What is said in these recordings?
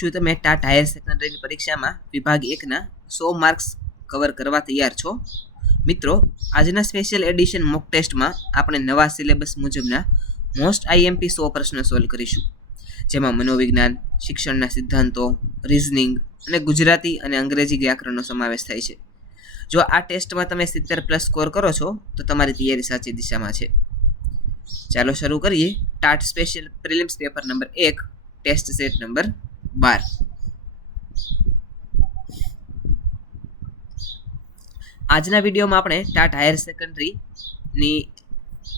શું તમે TAT higher સેકન્ડરીની પરીક્ષામાં વિભાગ 1ના 100 માર્ક્સ કવર કરવા તૈયાર છો? મિત્રો, આજના સ્પેશિયલ એડિશન મોક ટેસ્ટમાં આપણે નવા સિલેબસ મુજબના મોસ્ટ આઈએમપી 100 પ્રશ્નો સોલ્વ કરીશું, જેમાં મનોવિજ્ઞાન, શિક્ષણના સિદ્ધાંતો, રિઝનિંગ અને ગુજરાતી અને અંગ્રેજી વ્યાકરણનો સમાવેશ થાય છે. જો આ ટેસ્ટમાં તમે 70+ સ્કોર કરો છો તો તમારી તૈયારી સાચી દિશામાં છે. ચાલો શરૂ કરીએ TAT special prelims paper number 1 test set number 12. આજના વિડીયોમાં આપણે ટાટ હાયર સેકન્ડરીની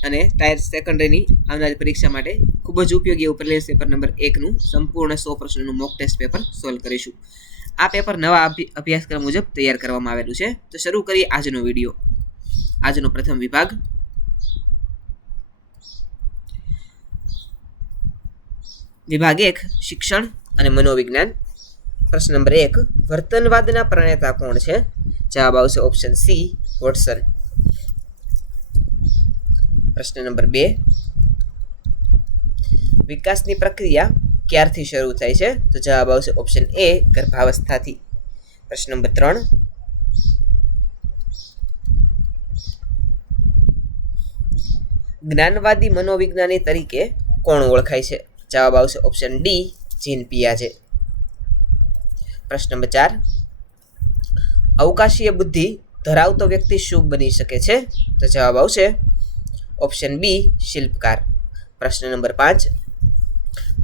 અને ટાયર સેકન્ડરીની આવનારી પરીક્ષા માટે ખૂબ જ ઉપયોગી એવું પ્રિલિમ્સ પેપર નંબર 1નું સંપૂર્ણ 100 પ્રશ્નોનું મોક ટેસ્ટ પેપર સોલ્વ કરીશું. આ પેપર નવા અભ્યાસક્રમ મુજબ તૈયાર કરવામાં આવેલું છે. તો શરૂ કરીએ આજનો વિડીયો. આજનો પ્રથમ વિભાગ વિભાગ 1 શિક્ષણ અને મનોવિજ્ઞાન. પ્રશ્ન નંબર 1, વર્તનવાદના પ્રણેતા કોણ છે? જવાબ આવશે ઓપ્શન સી, વોટસન. પ્રશ્ન નંબર 2, વિકાસની પ્રક્રિયા ક્યારથી શરૂ થાય છે? તો જવાબ આવશે ઓપ્શન એ, ગર્ભાવસ્થાથી. પ્રશ્ન નંબર 3, જ્ઞાનવાદી મનોવિજ્ઞાની તરીકે કોણ ઓળખાય છે? જવાબ આવશે ઓપ્શન ડી, જીન પિયાજે. પ્રશ્ન નંબર 4, અવકાશીય બુદ્ધિ ધરાવતો વ્યક્તિ શું બની શકે છે? તો જવાબ આવશે ઓપ્શન બી, શિલ્પકાર. પ્રશ્ન નંબર 5,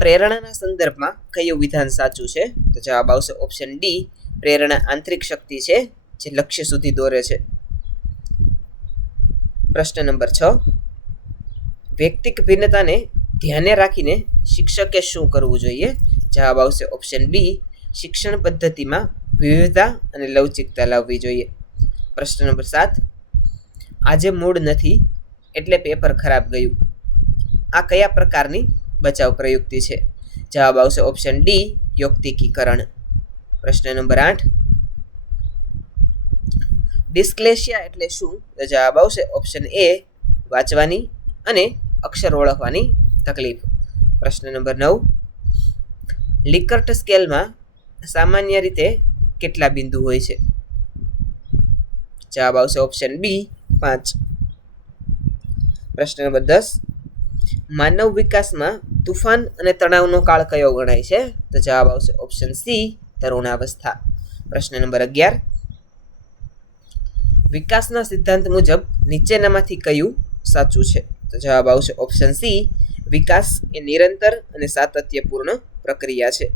પ્રેરણાના સંદર્ભમાં કયું વિધાન સાચું છે? તો જવાબ આવશે ઓપ્શન ડી, પ્રેરણા આંતરિક શક્તિ છે જે લક્ષ્ય સુધી દોરે છે. પ્રશ્ન નંબર 6, વ્યક્તિક ભિન્નતાને ધ્યાને રાખીને શિક્ષકે શું કરવું જોઈએ? જવાબ આવશે ઓપ્શન બી, શિક્ષણ પદ્ધતિમાં વિવિધતા અને લવચિકતા લાવવી જોઈએ. પ્રશ્ન નંબર 7, આજે મૂડ નથી એટલે પેપર ખરાબ ગયું. આ કયા પ્રકારની બચાવ પ્રયુક્તિ છે? જવાબ આવશે ઓપ્શન ડી, યોક્તિકીકરણ. પ્રશ્ન નંબર 8, ડિસ્ક્લેશિયા એટલે શું? તો જવાબ આવશે ઓપ્શન એ, વાંચવાની અને અક્ષર ઓળખવાની તકલીફ. પ્રશ્ન નંબર 9, લિકર્ટ સ્કેલમાં સામાન્ય રીતે કેટલા બિંદુ હોય છે? જવાબ આવશે ઓપ્શન બી, 5. પ્રશ્ન નંબર 10, માનવ વિકાસમાં તુફાન અને તણાવનો કાળ કયો ગણાય છે? તો જવાબ આવશે ઓપ્શન સી, તરુણાવસ્થા. પ્રશ્ન નંબર 11, વિકાસના સિદ્ધાંત મુજબ નીચેનામાંથી કયું સાચું છે? તો જવાબ આવશે ઓપ્શન સી, વિકાસ એ નિરંતર અને સાતત્યપૂર્ણ પ્રક્રિયા છે.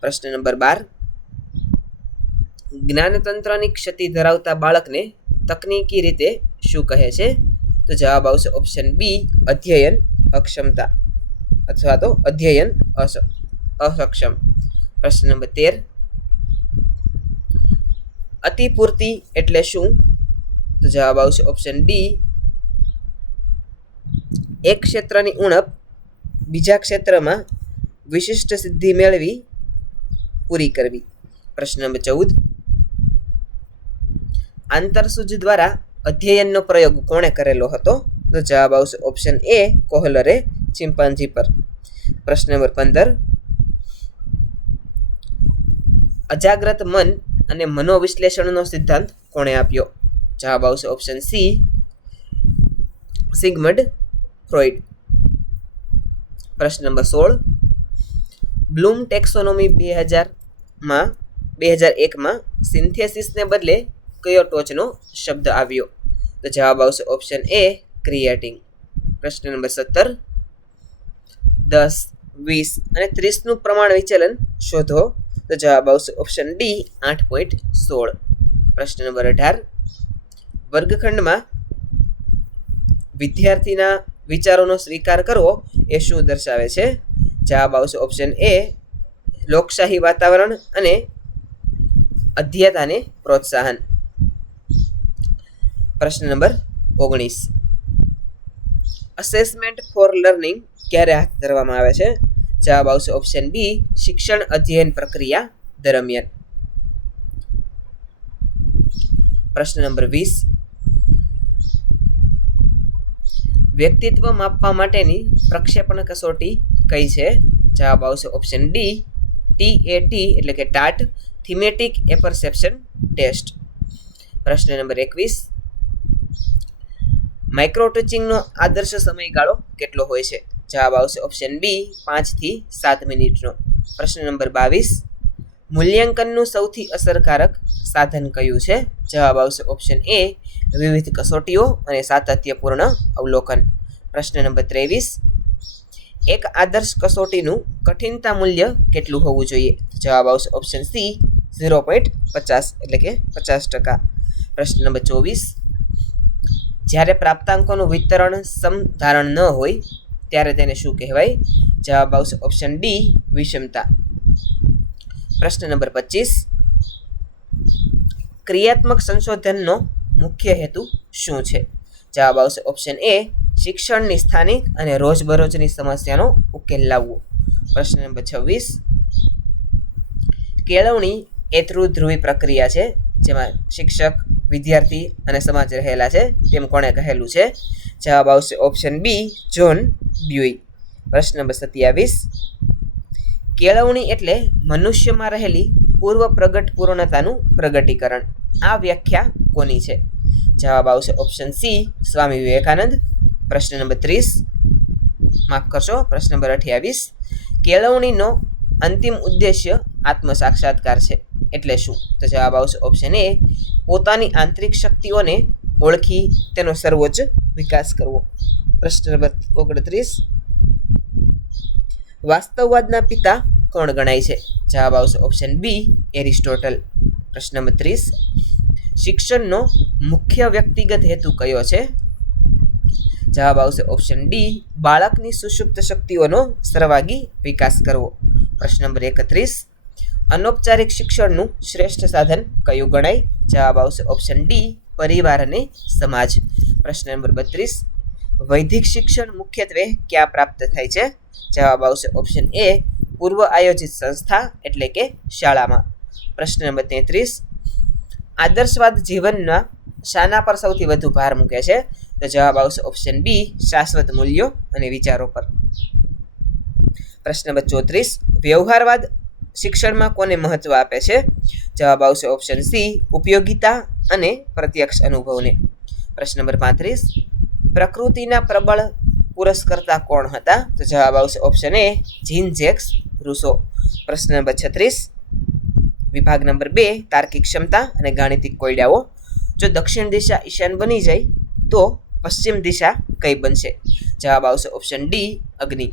પ્રશ્ન નંબર 12, જ્ઞાનતંત્રની ક્ષતિ ધરાવતા બાળકને તકનીકી રીતે શું કહે છે? તો જવાબ આવશે ઓપ્શન બી, અધ્યયન અક્ષમતા અથવા તો અધ્યયન અસક્ષમ. પ્રશ્ન નંબર 13, અતિપૂર્તિ એટલે શું? તો જવાબ આવશે ઓપ્શન ડી, એક ક્ષેત્રની ઉણપ બીજા ક્ષેત્રમાં વિશિષ્ટ સિદ્ધિ મેળવી પૂરી કરવી. પ્રશ્ન નંબર 14, આંતરસૂજ દ્વારા અધ્યયનનો પ્રયોગ કોણે કરેલો હતો? તો જવાબ આવશે ઓપ્શન એ, કોહલરે ચિમ્પાન્જી પર. પ્રશ્ન નંબર 15, અજાગ્રત મન અને મનોવિશ્લેષણનો સિદ્ધાંત કોણે આપ્યો? જવાબ આવશે ઓપ્શન સી, સિગમંડ ફ્રોઈડ. પ્રશ્ન નંબર 16, બ્લૂમ ટેક્સોનોમી 2001માં સિન્થેસિસને બદલે કયો ટોચનો શબ્દ આવ્યો? તો જવાબ આવશે ઓપ્શન એ, ક્રિએટિંગ. પ્રશ્ન નંબર 17, 10, 20 અને 30નું પ્રમાણ વિચલન શોધો. તો જવાબ આવશે ઓપ્શન ડી, 8.16. પ્રશ્ન નંબર 18, વર્ગખંડમાં વિદ્યાર્થીના વિચારોનો સ્વીકાર કરવો એ શું દર્શાવે છે? જવાબ આવશે ઓપ્શન એ, લોકશાહી વાતાવરણ અને અધ્યતાને પ્રોત્સાહન. પ્રશ્ન નંબર 19, અસેસમેન્ટ ફોર લર્નિંગ ક્યારે હાથ ધરવામાં આવે છે? જવાબ આવશે ઓપ્શન બી, શિક્ષણ અધ્યયન પ્રક્રિયા દરમિયાન. પ્રશ્ન નંબર 20, વ્યક્તિત્વ માપવા માટેની પ્રક્ષેપણ કસોટી કઈ છે? જવાબ આવશે ઓપ્શન ડી, TAT એટલે કે ટાટ થીમેટિક એપરસેપ્શન ટેસ્ટ. પ્રશ્ન નંબર 21, માઇક્રો ટચિંગનો આદર્શ સમયગાળો કેટલો હોય છે? જવાબ આવશે ઓપ્શન બી 5 થી 7 મિનિટનો. પ્રશ્ન નંબર 22, મૂલ્યાંકનનું સૌથી અસરકારક સાધન કયું છે? જવાબ આવશે ઓપ્શન એ વિવિધ કસોટીઓ અને સાતત્યપૂર્ણ અવલોકન. પ્રશ્ન નંબર 23, એક આદર્શ કસોટીનું કઠિનતા મૂલ્ય કેટલું હોવું જોઈએ? જવાબ આવશે ઓપ્શન સી 0.50 એટલે કે 50%. પ્રશ્ન નંબર 24, જ્યારે પ્રાપ્તાંકોનું વિતરણ સમધારણ ન હોય ત્યારે તેને શું કહેવાય? જવાબ આવશે ઓપ્શન ડી વિષમતા. પ્રશ્ન નંબર 25, ક્રિયાત્મક સંશોધનનો મુખ્ય હેતુ શું છે? જવાબ આવશે ઓપ્શન એ શિક્ષણની સ્થાનિક અને રોજબરોજની સમસ્યાનો ઉકેલ લાવવો. પ્રશ્ન નંબર 26, કેળવણી એ ધ્રુવી પ્રક્રિયા છે જેમાં શિક્ષક, વિદ્યાર્થી અને સમાજ રહેલા છે તેમ કોણે કહેલું છે? જવાબ આવશે ઓપ્શન બી જ્હોન ડ્યુઈ. પ્રશ્ન નંબર 27, કેળવણી એટલે મનુષ્યમાં રહેલી પૂર્વ પ્રગટ પૂર્ણતાનું પ્રગટીકરણ. આ વ્યાખ્યા કોની છે? જવાબ આવશે ઓપ્શન સી સ્વામી વિવેકાનંદ. પ્રશ્ન નંબર 28, કેળવણીનો અંતિમ ઉદ્દેશ્ય આત્મ સાક્ષાત્કાર છે એટલે શું? તો જવાબ આવશે ઓપ્શન એ પોતાની આંતરિક શક્તિઓને ઓળખી તેનો સર્વોચ્ચ વિકાસ કરવો. પ્રશ્ન નંબર 29, વાસ્તવવાદના પિતા કોણ ગણાય છે? જવાબ આવશે ઓપ્શન બી એરિસ્ટોટલ. પ્રશ્ન નંબર 30, શિક્ષણનો મુખ્ય વ્યક્તિગત હેતુ કયો છે? જવાબ આવશે ઓપ્શન ડી બાળકની સુષુપ્ત શક્તિઓનો સર્વાગી વિકાસ કરવો. પ્રશ્ન નંબર 31, અનૌપચારિક શિક્ષણનું શ્રેષ્ઠ સાધન કયું ગણાય? જવાબ આવશે ઓપ્શન ડી પરિવાર અને સમાજ. પ્રશ્ન નંબર 32, વૈદિક શિક્ષણ મુખ્યત્વે ક્યાં પ્રાપ્ત થાય છે? જવાબ આવશે ઓપ્શન એ પૂર્વ આયોજિત સંસ્થા એટલે કે શાળામાં. પ્રશ્ન નંબર 33, આદર્શવાદ જીવનના શાના પર સૌથી વધુ ભાર મૂકે છે? તો જવાબ આવશે ઓપ્શન બી શાશ્વત મૂલ્યો અને વિચારો પર. પ્રશ્ન નંબર 34, વ્યવહારવાદ શિક્ષણમાં કોને મહત્વ આપે છે? જવાબ આવશે ઓપ્શન સી ઉપયોગિતા અને પ્રત્યક્ષ અનુભવને. પ્રશ્ન નંબર 35, પ્રકૃતિના પ્રબળ પુરસ્કર્તા કોણ હતા? તો જવાબ આવશે ઓપ્શન એ જીન જેક્સ રૂસો. પ્રશ્ન નંબર 36, વિભાગ નંબર 2 તાર્કિક ક્ષમતા અને ગાણિતિક કોયડાઓ. જો દક્ષિણ દિશા ઈશાન બની જાય તો પશ્ચિમ દિશા કઈ બનશે? જવાબ આવશે ઓપ્શન ડી અગ્નિ.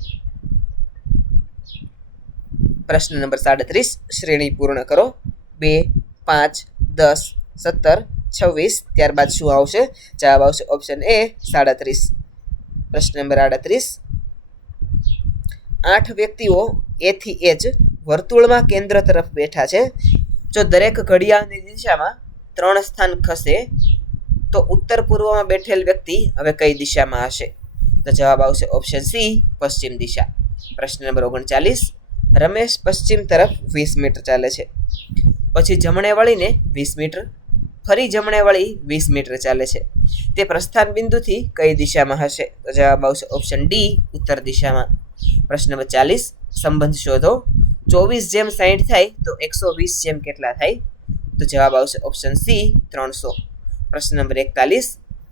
પ્રશ્ન નંબર 37, શ્રેણી પૂર્ણ કરો. 2, 5, 10, 17, 26 ત્યારબાદ શું આવશે? જવાબ આવશે ઓપ્શન એ 37. પ્રશ્ન નંબર 38, 8 વ્યક્તિઓ એ થી એ જ વર્તુળમાં કેન્દ્ર તરફ બેઠા છે. જો દરેક ઘડિયાળની દિશામાં 3 સ્થાન ખસે તો ઉત્તર પૂર્વમાં બેઠેલ વ્યક્તિ હવે કઈ દિશામાં હશે? તો જવાબ આવશે ઓપ્શન સી પશ્ચિમ દિશા. પ્રશ્ન નંબર 39, રમેશ પશ્ચિમ તરફ 20 મીટર ચાલે છે, પછી જમણે વળીને 20 મીટર, ફરી જમણે વળી 20 મીટર ચાલે છે. તે પ્રસ્થાન બિંદુથી કઈ દિશામાં હશે? તો જવાબ આવશે ઓપ્શન ડી ઉત્તર દિશામાં. પ્રશ્ન નંબર 40, સંબંધ શોધો. 24/60 થાય તો 120 કેટલા થાય? તો જવાબ આવશે ઓપ્શન સી 300. પ્રશ્ન નંબર 41,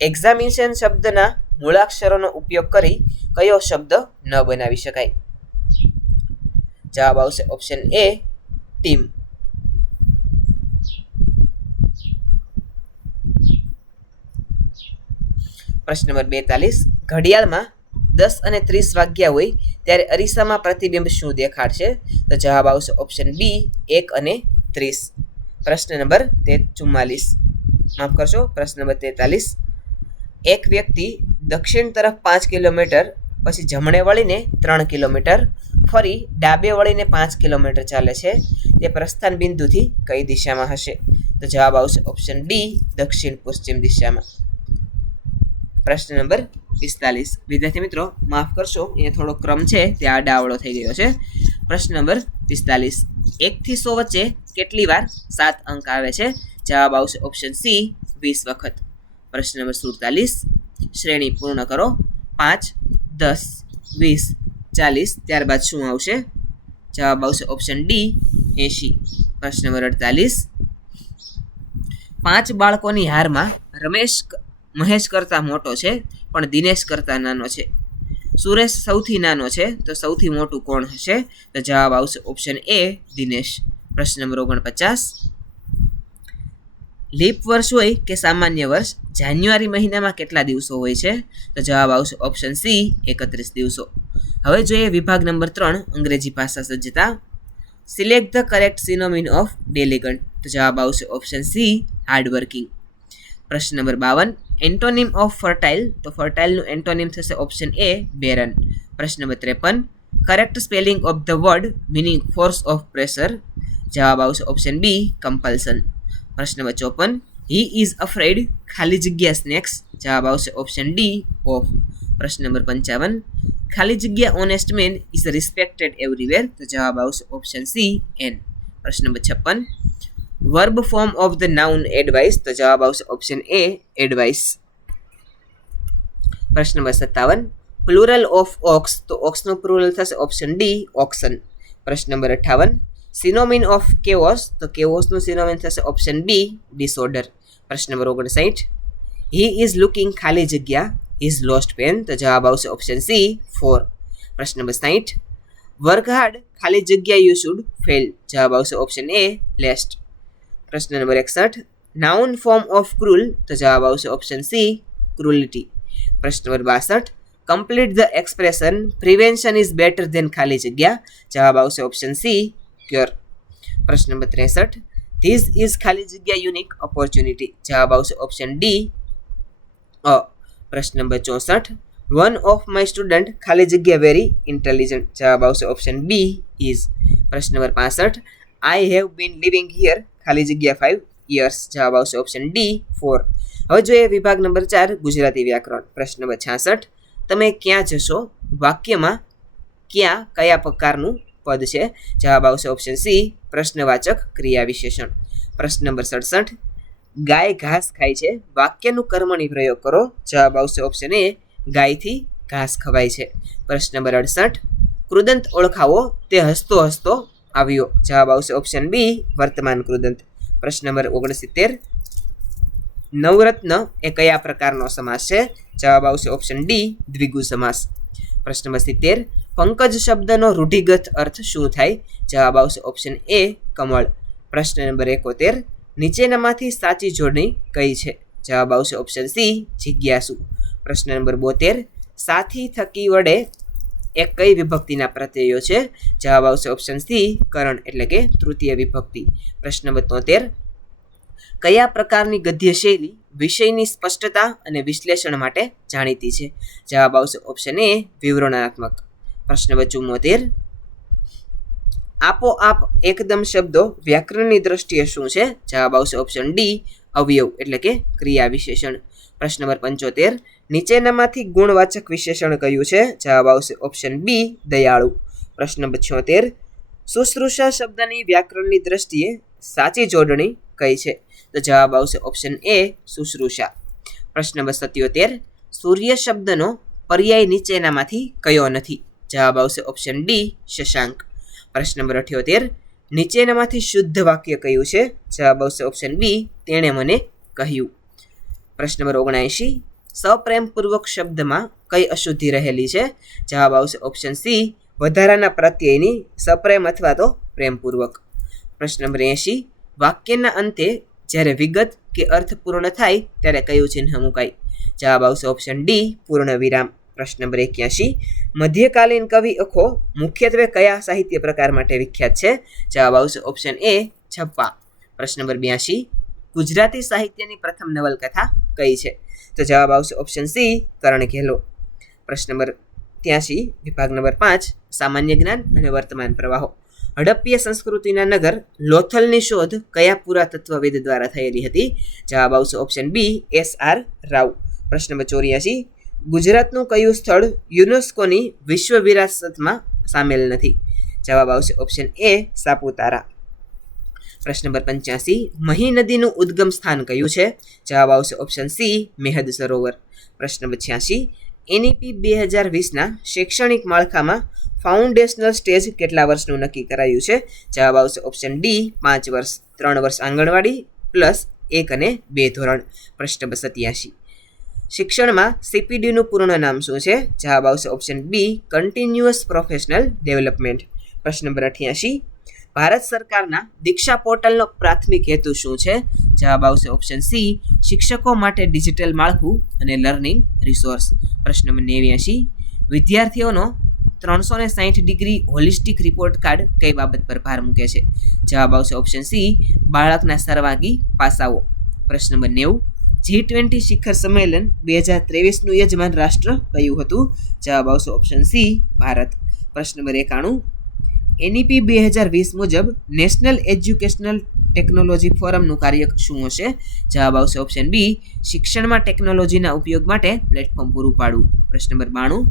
એક્ઝામિનેશન શબ્દના મૂળાક્ષરોનો ઉપયોગ કરી કયો શબ્દ ન બનાવી શકાય? જવાબ આવશે ઓપ્શન એ ટીમ. પ્રશ્ન નંબર 42, ઘડિયાળમાં 10 અને 30 વાગ્યા હોય ત્યારે અરીસામાં પ્રતિબિંબ શું દેખાડશે? તો જવાબ આવશે ઓપ્શન બી 1 અને 30. પ્રશ્ન નંબર 44, માફ કરશો, પ્રશ્ન નંબર 43, એક વ્યક્તિ દક્ષિણ તરફ 5 કિલોમીટર, પછી જમણે વળીને 3 કિલોમીટર, ફરી ડાબે વળીને 5 કિલોમીટર ચાલે છે. તે પ્રસ્થાન બિંદુથી કઈ દિશામાં હશે? તો જવાબ આવશે ઓપ્શન ડી દક્ષિણ પશ્ચિમ દિશામાં. પ્રશ્ન નંબર 45, વિદ્યાર્થી મિત્રો માફ કરશો, અહીંયા થોડો ક્રમ છે તે આડાઅવળો થઈ ગયો છે. પ્રશ્ન નંબર 45, 1 થી 100 વચ્ચે કેટલી વાર 7 અંક આવે છે? જવાબ આવશે ઓપ્શન સી 20 વખત. પ્રશ્ન નંબર 47, શ્રેણી પૂર્ણ કરો. 5, 10, 20, 40 ત્યારબાદ શું આવશે? જવાબ આવશે ઓપ્શન ડી 80. પ્રશ્ન નંબર 48. 5 બાળકોની હારમાં રમેશ મહેશ કરતાં મોટો છે પણ દિનેશ કરતાં નાનો છે. સુરેશ સૌથી નાનો છે તો સૌથી મોટું કોણ હશે? તો જવાબ આવશે ઓપ્શન એ દિનેશ. પ્રશ્ન નંબર 49. લીપ વર્ષ હોય કે સામાન્ય વર્ષ જાન્યુઆરી મહિનામાં કેટલા દિવસો હોય છે? તો જવાબ આવશે ઓપ્શન સી 31 દિવસો. હવે જોઈએ વિભાગ નંબર 3 અંગ્રેજી ભાષા સજ્જતા. Select the correct synonym of diligent. તો જવાબ આવશે ઓપ્શન સી હાર્ડવર્કિંગ. પ્રશ્ન નંબર 52. Antonym of fertile. તો ફર્ટાઇલનું એન્ટોનિમ થશે ઓપ્શન એ બેરન. પ્રશ્ન નંબર 53. Correct spelling of the word meaning force of pressure. જવાબ આવશે ઓપ્શન બી કમ્પલ્સન. પ્રશ્ન નંબર 54. હી ઇઝ અફ્રેડ ખાલી જગ્યા સ્નેક્સ. જવાબ આવશે ઓપ્શન ડી ઓફ. પ્રશ્ન નંબર 55. ખાલી જગ્યા honest man is respected everywhere. તો જવાબ આવશે ઓપ્શન સી એન. પ્રશ્ન number 56. Verb form of the noun advice. તો જવાબ આવશે ઓપ્શન એ એડવાઇસ. પ્રશ્ન નંબર 57. Plural of ox. તો ઓક્સનું પ્લુરલ થશે ઓપ્શન ડી ઓક્સન. પ્રશ્ન નંબર 58. સિનોમિન of chaos. તો કેઓસનું સિનોમિન થશે ઓપ્શન બી ડિસઓર્ડર. પ્રશ્ન નંબર 59. હી ઇઝ લુકિંગ ખાલી જગ્યા ઇઝ લોસ્ટ પેન. તો જવાબ આવશે ઓપ્શન સી 4. પ્રશ્ન નંબર 60. વર્ક હાર્ડ ખાલી જગ્યા યુ શુડ ફેલ. જવાબ આવશે ઓપ્શન એ લેસ્ટ. પ્રશ્ન નંબર 61. Noun form of cruel. તો જવાબ આવશે ઓપ્શન સી ક્રુલિટી. પ્રશ્ન નંબર 62. Complete the expression prevention is better than ખાલી જગ્યા. જવાબ આવશે ઓપ્શન સી ક્યોર. પ્રશ્ન નંબર 63. ધીસ ઇઝ ખાલી જગ્યા યુનિક ઓપોર્ચ્યુનિટી. જવાબ આવશે ઓપ્શન ડી અ. પ્રશ્ન number 64. One of my student ખાલી જગ્યા વેરી ઇન્ટેલિજન્ટ. જવાબ આવશે ઓપ્શન બી ઇઝ. પ્રશ્ન number 65. I have been living here ખાલી જગ્યા 5 years. જવાબ આવશે ઓપ્શન ડી 4. હવે જોઈએ વિભાગ નંબર 4 ગુજરાતી વ્યાકરણ. પ્રશ્ન નંબર 66. તમે ક્યાં જશો વાક્યમાં ક્યાં કયા પ્રકારનું પદ છે? જવાબ આવશે ઓપ્શન સી પ્રશ્નવાચક ક્રિયા વિશેષણ. પ્રશ્ન નંબર 67. ગાય ઘાસ ખાય છે વાક્યનું કર્મણી પ્રયોગ કરો. જવાબ આવશે ઓપ્શન એ ગાયથી ઘાસ ખવાય છે. પ્રશ્ન નંબર 68. કૃદંત ઓળખાવો તે હસતો હસતો આવ્યો. જવાબ આવશે ઓપ્શન બી વર્તમાન કૃદંત. પ્રશ્ન નંબર 69. નવરત્ન એ કયા પ્રકારનો સમાસ છે? જવાબ આવશે ઓપ્શન ડી દ્વિગુ સમાસ. પ્રશ્ન નંબર 70. પંકજ શબ્દનો રૂઢિગત અર્થ શું થાય? જવાબ આવશે ઓપ્શન એ કમળ. પ્રશ્ન નંબર 71. નીચેનામાંથી સાચી જોડણી કઈ છે? જવાબ આવશે ઓપ્શન સી જિજ્ઞાસુ. પ્રશ્ન નંબર 72. સાથી થકી વડે એ કઈ વિભક્તિના પ્રત્યયો છે? જવાબ આવશે ઓપ્શન સી કરણ એટલે કે તૃતીય વિભક્તિ. પ્રશ્ન નંબર 73. કયા પ્રકારની ગદ્ય શૈલી વિષયની સ્પષ્ટતા અને વિશ્લેષણ માટે જાણીતી છે? જવાબ આવશે ઓપ્શન એ વિવરણાત્મક. પ્રશ્ન નંબર 74. આપોઆપ એકદમ શબ્દો વ્યાકરણની દ્રષ્ટિએ શું છે? જવાબ આવશે ઓપ્શન ડી અવયવ એટલે કે ક્રિયા વિશેષણ. પ્રશ્ન નંબર 75. નીચેનામાંથી ગુણવાચક વિશેષણ કયું છે? જવાબ આવશે ઓપ્શન બી દયાળુ. પ્રશ્ન નંબર 76. શુશ્રૂષા શબ્દની વ્યાકરણની દ્રષ્ટિએ સાચી જોડણી કઈ છે? તો જવાબ આવશે ઓપ્શન એ શુશ્રૂષા. પ્રશ્ન નંબર 77. સૂર્ય શબ્દનો પર્યાય નીચેનામાંથી કયો નથી? જવાબ આવશે ઓપ્શન ડી શશાંક. પ્રશ્ન નંબર 78. નીચેનામાંથી શુદ્ધ વાક્ય કયું છે? જવાબ આવશે ઓપ્શન બી તેણે મને કહ્યું. પ્રશ્ન નંબર 79. સપ્રેમપૂર્વક શબ્દમાં કઈ અશુદ્ધિ રહેલી છે? જવાબ આવશે ઓપ્શન સી વધારાના પ્રત્યયની સપ્રેમ અથવા તો પ્રેમપૂર્વક. પ્રશ્ન નંબર 80. વાક્યના અંતે જ્યારે વિગત કે અર્થ પૂર્ણ થાય ત્યારે કયું ચિહ્ન મુકાય? જવાબ આવશે ઓપ્શન ડી પૂર્ણ વિરામ. પ્રશ્ન નંબર 81. મધ્યકાલીન કવિ અખો મુખ્યત્વે કયા સાહિત્ય પ્રકાર માટે વિખ્યાત છે? જવાબ આવશે ઓપ્શન એ છપ્પા. પ્રશ્ન નંબર 82. ગુજરાતી સાહિત્યની પ્રથમ નવલકથા કઈ છે? તો જવાબ આવશે ઓપ્શન સી કરણ ઘેલો. પ્રશ્ન નંબર 83. વિભાગ નંબર 5 સામાન્ય જ્ઞાન અને વર્તમાન પ્રવાહો. હડપ્પીય સંસ્કૃતિના નગર લોથલની શોધ કયા પુરાતત્વવિદ દ્વારા થયેલી હતી? જવાબ આવશે ઓપ્શન બી SR રાવ. પ્રશ્ન નંબર 84. ગુજરાતનું કયું સ્થળ યુનેસ્કોની વિશ્વ વિરાસતમાં સામેલ નથી? જવાબ આવશે ઓપ્શન એ સાપુતારા. પ્રશ્ન નંબર 85. મહી નદીનું ઉદ્ગમ સ્થાન કયું છે? જવાબ આવશે ઓપ્શન સી મેહદ સરોવર. પ્રશ્ન નંબર 86. NEP 2020ના શૈક્ષણિક માળખામાં ફાઉન્ડેશનલ સ્ટેજ કેટલા વર્ષનું નક્કી કરાયું છે? જવાબ આવશે ઓપ્શન ડી 5 વર્ષ. 3 વર્ષ આંગણવાડી પ્લસ 1 અને 2 ધોરણ. પ્રશ્ન નંબર 87. શિક્ષણમાં CPDનું પૂર્ણ નામ શું છે? જવાબ આવશે option B continuous professional development. પ્રશ્ન નંબર 88. ભારત સરકારના દીક્ષા પોર્ટલનો પ્રાથમિક હેતુ શું છે? જવાબ આવશે ઓપ્શન સી શિક્ષકો માટે ડિજિટલ માળખું અને લર્નિંગ રિસોર્સ. પ્રશ્ન નંબર 89. વિદ્યાર્થીઓનો 360 ડિગ્રી હોલિસ્ટિક રિપોર્ટ કાર્ડ કઈ બાબત પર ભાર મૂકે છે? જવાબ આવશે ઓપ્શન સી બાળકના સર્વાંગી પાસાઓ. પ્રશ્ન નંબર 90. G20 શિખર સંમેલન 2023નું યજમાન રાષ્ટ્ર કયું હતું? જવાબ આવશે ઓપ્શન સી ભારત. પ્રશ્ન નંબર 91. NEP 2020 મુજબ નેશનલ એજ્યુકેશનલ ટેકનોલોજી ફોરમનું કાર્ય શું હશે? જવાબ આવશે ઓપ્શન બી શિક્ષણમાં ટેકનોલોજીના ઉપયોગ માટે પ્લેટફોર્મ પૂરું પાડવું. પ્રશ્ન નંબર 92.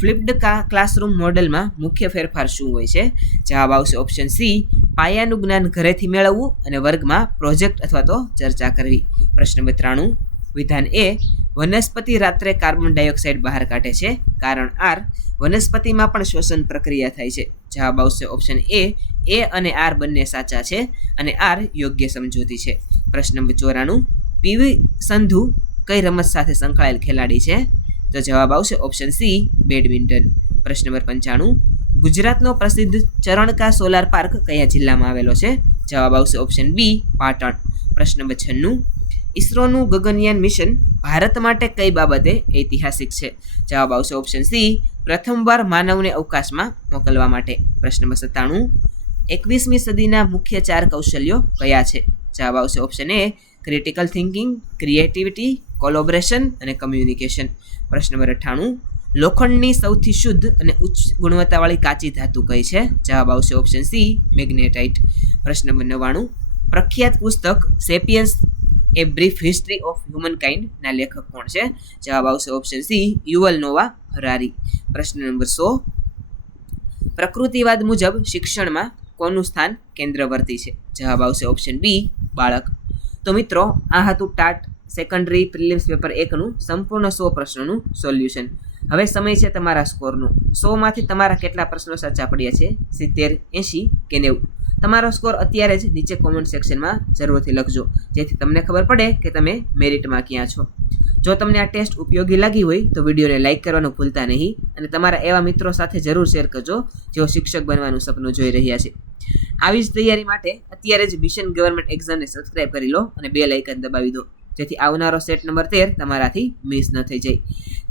ફ્લિપ્ડ ક્લાસરૂમ મોડેલમાં મુખ્ય ફેરફાર શું હોય છે? જવાબ આવશે ઓપ્શન સી પાયાનું જ્ઞાન ઘરેથી મેળવવું અને વર્ગમાં પ્રોજેક્ટ અથવા તો ચર્ચા કરવી. પ્રશ્ન નંબર 93. વિધાન એ વનસ્પતિ રાત્રે કાર્બન ડાયોક્સાઇડ બહાર કાઢે છે. કારણ આર વનસ્પતિમાં પણ શ્વસન પ્રક્રિયા થાય છે. જવાબ આવશે ઓપ્શન એ અને આર બંને સાચા છે અને આર યોગ્ય સમજૂતી છે. પ્રશ્ન નંબર 94. PV સંધુ કઈ રમત સાથે સંકળાયેલ ખેલાડી છે? તો જવાબ આવશે ઓપ્શન સી બેડમિન્ટન. પ્રશ્ન નંબર 95. ગુજરાતનો પ્રસિદ્ધ ચરણકા સોલાર પાર્ક કયા જિલ્લામાં આવેલો છે? જવાબ આવશે ઓપ્શન બી પાટણ. પ્રશ્ન નંબર 96. ઇસરોનું ગગનયાન મિશન ભારત માટે કઈ બાબતે ઐતિહાસિક છે? જવાબ આવશે ઓપ્શન સી પ્રથમવાર માનવને અવકાશમાં મોકલવા માટે. પ્રશ્ન નંબર 97. 21મી સદીના મુખ્ય 4 કૌશલ્યો કયા છે? જવાબ આવશે ઓપ્શન એ ક્રિટિકલ થિંકિંગ, ક્રિએટિવિટી, કોલોબરેશન અને કમ્યુનિકેશન. પ્રશ્ન નંબર 98. લોખંડની સૌથી શુદ્ધ અને ઉચ્ચ ગુણવત્તાવાળી કાચી ધાતુ કઈ છે? જવાબ આવશે ઓપ્શન સી મેગ્નેટાઇટ. પ્રશ્ન નંબર 99. પ્રખ્યાત પુસ્તક sapiens A brief history of હ્યુમનકાઇન્ડના લેખક કોણ છે? જવાબ આવશે ઓપ્શન સી યુવલ નોવા હરારી. પ્રશ્ન નંબર 100. પ્રકૃતિવાદ મુજબ શિક્ષણમાં કોનું સ્થાન કેન્દ્રવર્તી છે? જવાબ આવશે ઓપ્શન બી બાળક. તો મિત્રો આ હતું ટાટ સેકન્ડરી પ્રિલિમ્સ પેપર 1નું સંપૂર્ણ 100 પ્રશ્નોનું સોલ્યુશન. હવે સમય છે તમારા સ્કોરનું. 100માંથી તમારા કેટલા પ્રશ્નો સાચા પડ્યા છે? 70, 80 કે 90? તમારો સ્કોર અત્યારે જ નીચે કોમેન્ટ સેક્શનમાં જરૂરથી લખજો, જેથી તમને ખબર પડે કે તમે મેરિટમાં ક્યાં છો. જો તમને આ ટેસ્ટ ઉપયોગી લાગી હોય તો વિડીયોને લાઇક કરવાનું ભૂલતા નહીં અને તમારા એવા મિત્રો સાથે જરૂર શેર કરજો જેઓ શિક્ષક બનવાનું સપનું જોઈ રહ્યા છે. આવી જ તૈયારી માટે અત્યારે જ મિશન ગવર્મેન્ટ એક્ઝામને સબસ્ક્રાઇબ કરી લો અને બેલ આઇકન દબાવી દો, જેથી આવનારો સેટ નંબર 13 તમારાથી મિસ ન થઈ જાય.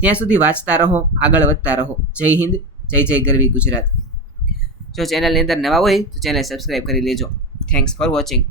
ત્યાં સુધી વાંચતા રહો, આગળ વધતા રહો. જય હિન્દ, જય જય ગરવી ગુજરાત. જો ચેનલની અંદર નવા હોય તો ચેનલ સબસ્ક્રાઇબ કરી લેજો. Thanks for watching.